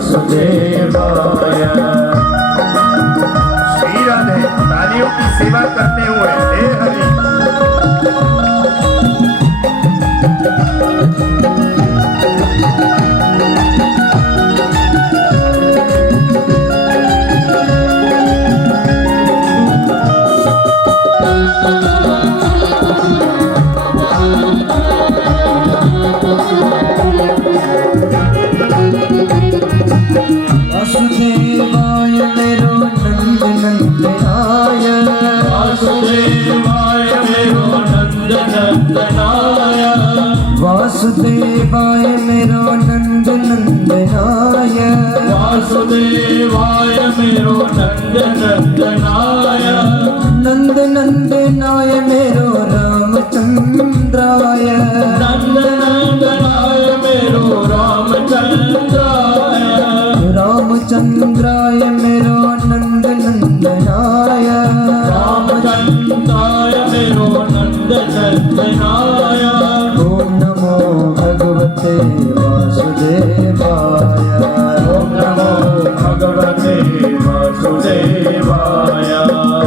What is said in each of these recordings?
वासुदेवाय। श्री राधे तालियों की सेवा करते हुए हे हरि। वासुदेवाय मेरो नंद नंदनाय। वासुदेवाय मेरो नंद नंदनाय। वासुदेवाय मेरो नंद नंदनाय। वासुदेवाय मेरो नंद नंदनाय। नंद नंदनाय मेरो रामचंद्राय। नंद नंदनाय मेरो रामचंद्राय। रामचंद्राय मेरो नंद नंदनाय। रामचंद्राय मेरो नंद नंदनाय। ओम नमो भगवते वासुदेवाय। ओम नमो भगवते वासुदेवाय।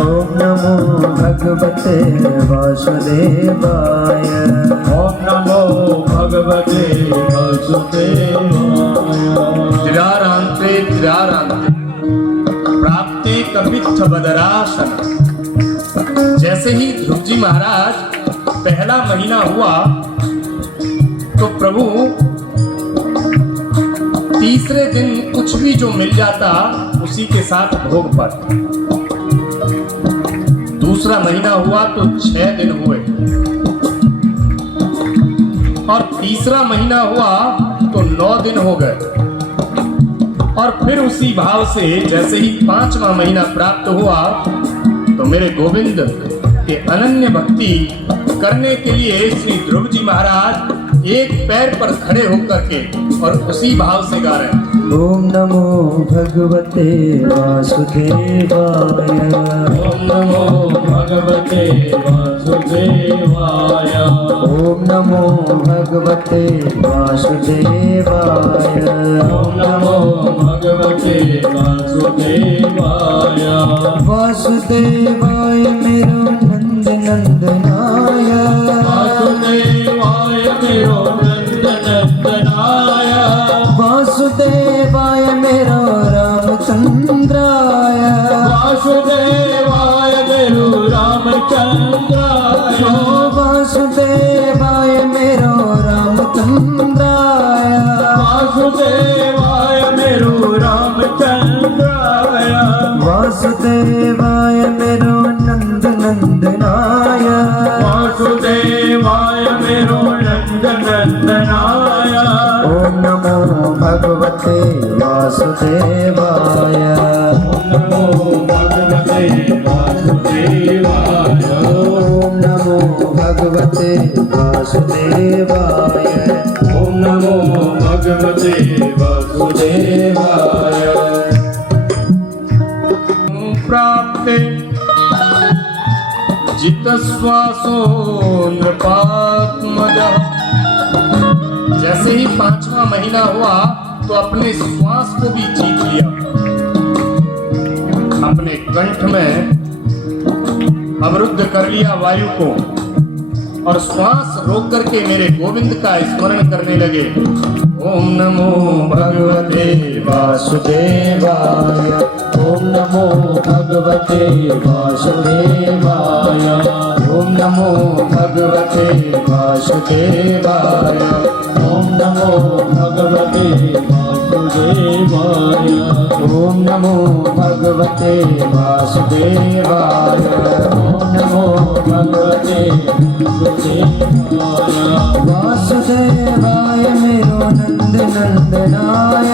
ओम नमो भगवते वासुदेवाय। ओम नमो भगवते वासुदेवाय। त्र्यारान्ते त्र्यारान्ते प्राप्ते कपित्थ बदरासन। जैसे ही ध्रुव जी महाराज पहला महीना हुआ तो प्रभु तीसरे दिन कुछ भी जो मिल जाता उसी के साथ भोग पाते। दूसरा महीना हुआ तो 6 दिन हुए और तीसरा महीना हुआ तो 9 दिन हो गए। और फिर उसी भाव से जैसे ही 5वां महीना प्राप्त हुआ तो मेरे गोविंद के अनन्य भक्ति करने के लिए श्री ध्रुव जी महाराज एक पैर पर खड़े होकर के और उसी भाव से गा रहे हैं। ओम नमो भगवते वासुदेवाय। ओम नमो भगवते वासुदेवाय। ओम नमो भगवते वासुदेवाय। ओम नमो भगवते वासुदेवाय। वासुदेवाय मेरो नंद नंदनाय। वासुदेवाय मेरो नंद नंदनाय। वासुदेवाय मेरो रामचंद्राय। वासुदेवाय मेरो रामचंद्राय। वासुदेवाय मेरो रामचंद्राय। वासुदेवाय मेरो रामचंद्राय। वासुदेवाय मेरो नंद नंदनाय। वासुदेवाय मेरो नंद नंदनाय। ओम नमो भगवते वासुदेवाय। ओम नमो भगवते वासुदेवाय। ओम नमो भगवते वासुदेवाय। ओम नमो भगवते वासुदेवाय। प्राप्ते जितस्वासो नृपात्मजः। जैसे ही 5वां महीना हुआ तो अपने श्वास को भी जीत लिया। अपने कंठ में अवरुद्ध कर लिया वायु को और श्वास रोक करके मेरे गोविंद का स्मरण करने लगे। ओम नमो भगवते वासुदेवाय। ओम नमो भगवते वासुदेवाय। ओम नमो भगवते वासुदेवाय। ओम नमो भगवते वासुदेवाय। ओम नमो भगवते वासुदेवाय। ओम नमो भगवते वासुदेवाय मेरो नंद नंदनाय।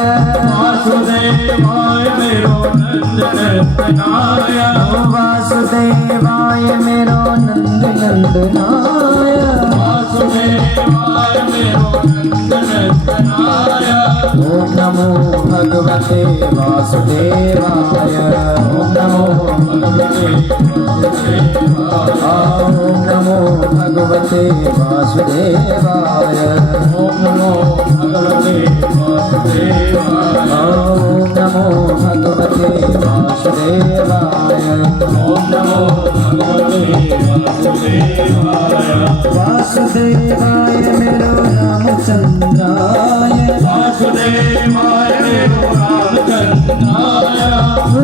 वासुदेवाय मेरो नंद नंदनाय। वासुदेवाय मेरो नंद नंदनाय। वासुदेवाय मेरो नंद नंदनाय। ओम नमो भगवते वासुदेवाय। ओम नमो भगवते ओम नमो भगवते वासुदेवाय। ओम नमो भगवते वासुदेवाय। ओम ओम नमो भगवते वासुदेवाय। वासुदेवाय मेरो रामचंद्राय वासुदेवाय मेरो रामचंद्राय।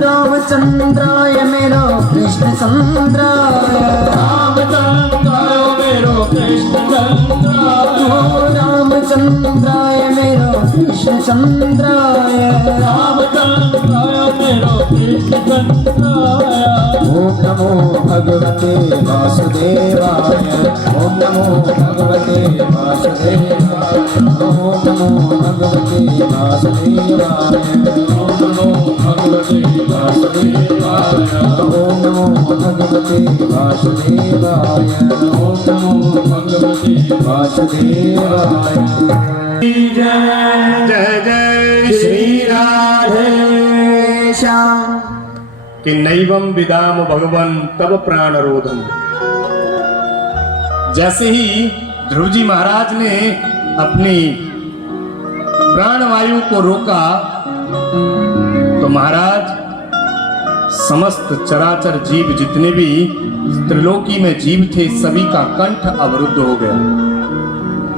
रामचंद्राय मेरो कृष्ण चंद्राय रामचंद्राय मेरो कृष्ण चंद्राय। रामचंद्राय मेरो कृष्ण चंद्राय रामचंद्राय मेरो कृष्ण चंद्राय। ओम नमो भगवते वासुदेवाय ओम नमो भगवते वासुदेवाय ओम नमो भगवते वासुदेवाय ओम नमो भगवते वासुदेवाय। ओम नमो भगवते वासुदेवाय ओम नमो भगवते वासुदेवाय जय जय जय श्री राधे श्याम कि नैवं विदाम भगवन तब प्राण रोधम। जैसे ही ध्रुव जी महाराज ने अपनी प्राणवायु को रोका तो महाराज समस्त चराचर जीव जितने भी त्रिलोकी में जीव थे सभी का कंठ अवरुद्ध हो गया।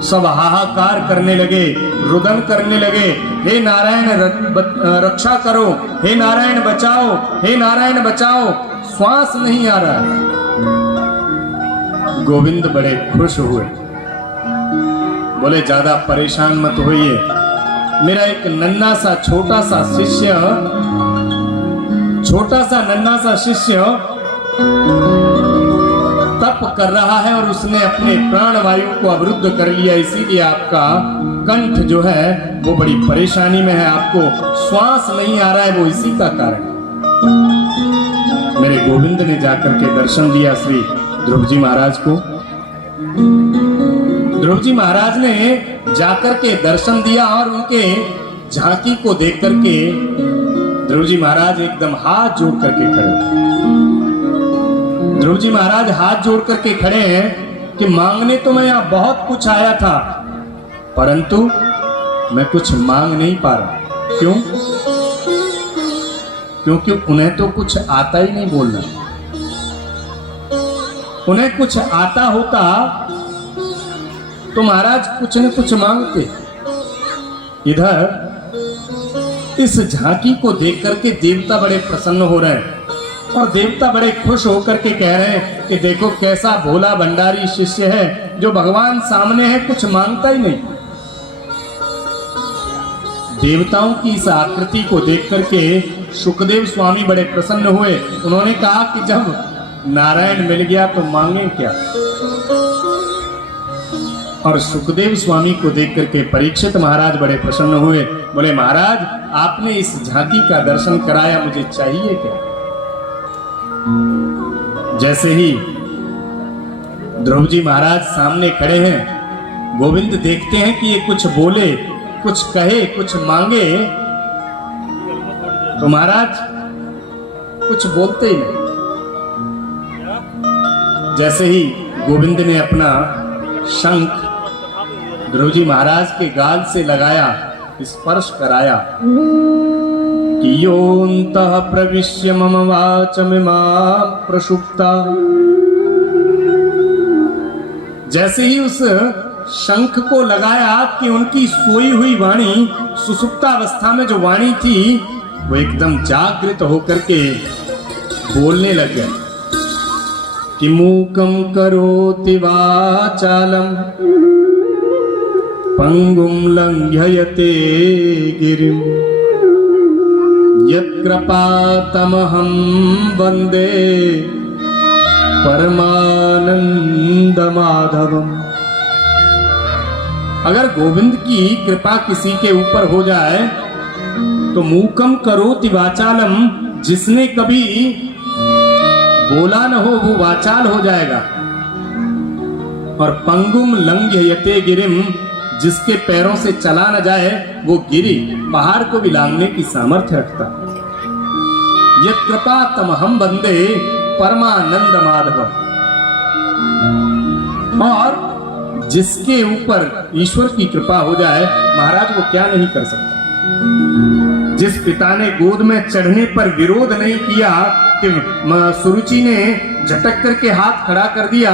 सब हाहाकार करने लगे, रुदन करने लगे, हे नारायण रक्षा करो, हे नारायण बचाओ, हे नारायण बचाओ। श्वास नहीं आ रहा है। गोविंद बड़े खुश हुए, बोले ज्यादा परेशान मत होइए। मेरा एक नन्हा सा छोटा सा शिष्य तप कर रहा है और उसने अपने प्राण वायु को अवरुद्ध कर लिया, इसीलिए आपका कंठ जो है वो बड़ी परेशानी में है, आपको श्वास नहीं आ रहा है, वो इसी का कारण। मेरे गोविंद ने जाकर के दर्शन दिया श्री ध्रुव जी महाराज को। ध्रुव जी महाराज ने जाकर के दर्शन दिया और उनके झांकी को देख करके ध्रुव जी महाराज एकदम हाथ जोड़ करके खड़े। ध्रुव जी महाराज हाथ जोड़ करके खड़े हैं कि मांगने तो मैं यहां बहुत कुछ आया था, परंतु मैं कुछ मांग नहीं पा रहा। क्यों? क्योंकि उन्हें तो कुछ आता ही नहीं बोलना। उन्हें कुछ आता होता तो महाराज कुछ न कुछ मांगते। इधर इस झांकी को देख करके देवता बड़े प्रसन्न हो रहे हैं और देवता बड़े खुश होकर के कह रहे हैं कि देखो कैसा भोला भंडारी शिष्य है जो भगवान सामने है, कुछ मांगता ही नहीं। देवताओं की इस आकृति को देख करके सुखदेव स्वामी बड़े प्रसन्न हुए। उन्होंने कहा कि जब नारायण मिल गया तो मांगे क्या। और सुखदेव स्वामी को देख करके परीक्षित महाराज बड़े प्रसन्न हुए, बोले महाराज आपने इस झांकी का दर्शन कराया, मुझे चाहिए क्या। जैसे ही ध्रुव जी महाराज सामने खड़े हैं, गोविंद देखते हैं कि ये कुछ बोले, कुछ कहे, कुछ मांगे, तो महाराज कुछ बोलते ही नहीं। जैसे ही गोविंद ने अपना शंख ध्रुव जी महाराज के गाल से लगाया, स्पर्श कराया कि योऽन्तः प्रविश्य मम वाचमिमां प्रसुप्ता। जैसे ही उस शंख को लगाया कि उनकी सोई हुई वाणी, सुसुप्तावस्था में जो वाणी थी वो एकदम जागृत होकर के बोलने लग गए कि मूकं करोति वाचालं पंगुं लंघयते गिरिं यत्कृपातमहं वन्दे परमानंद माधवम। अगर गोविंद की कृपा किसी के ऊपर हो जाए तो मूकम करोति वाचालम, जिसने कभी बोला न हो वो वाचाल हो जाएगा। और पंगुम लंघयते गिरिम, जिसके पैरों से चला न जाए वो गिरी पहाड़ को भी लांघने की सामर्थ्य रखता। यत् कृपा तमहम वंदे परमानंद माधवम। और जिसके ऊपर ईश्वर की कृपा हो जाए महाराज वो क्या नहीं कर सकता। जिस पिता ने गोद में चढ़ने पर विरोध नहीं किया सुरुचि ने झटक करके हाथ खड़ा कर दिया,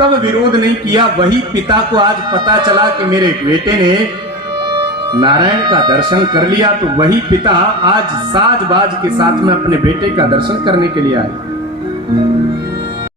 तब विरोध नहीं किया। वही पिता को आज पता चला कि मेरे बेटे ने नारायण का दर्शन कर लिया, तो वही पिता आज साज बाज के साथ में अपने बेटे का दर्शन करने के लिए आए।